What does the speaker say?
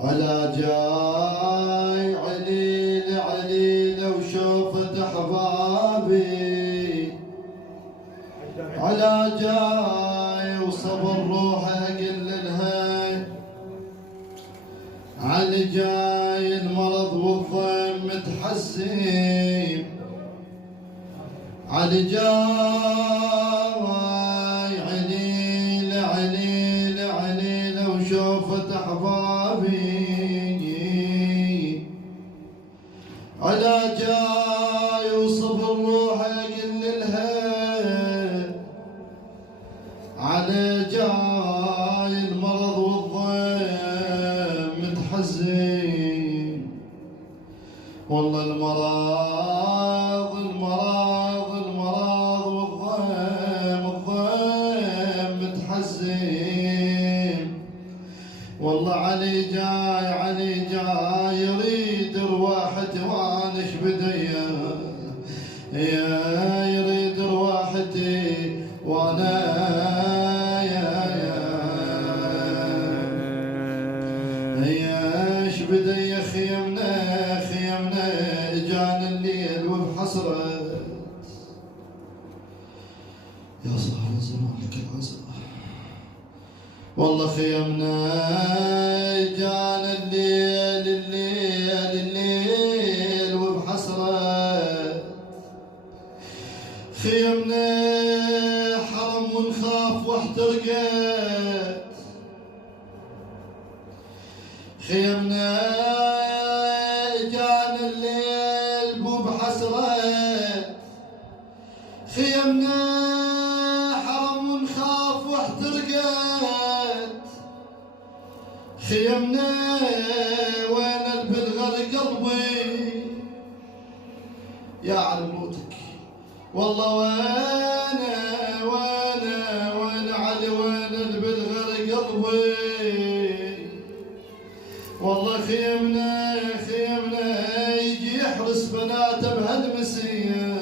على جاي عليل عليل وشوفت احبابي، على جاي وصبر روحي اقل لها، على جاي المرض والضيم متحسين، على جاي عليل عليل عليل وشوفت احبابي، على جاي وصبر روحي اقل لها، على جاي المرض والضيم متحزن، والله المرض المرض المرض والضيم متحزن، والله علي جاي علي جاي يريد رواحتي وانا ايش بديا، يا يريد رواحتي وانا ايش بدي خيمنا خيمنا اجانا الليل وبحسرة، يا صاحب الزمان لك العزاء، والله خيمنا اجانا الليل الليل الليل وبحسرة، خيمنا حرم ونخاف واحترقت، خيمنا جانا الليل بو بحسرة، خيمنا حرم ونخاف واحترقت، خيمنا وين البلغر قلبي يا على موتك، والله وين علي وين البلغر قلبي، والله خيمنا خيمنا يجي يحرس بناته بهالمسيه،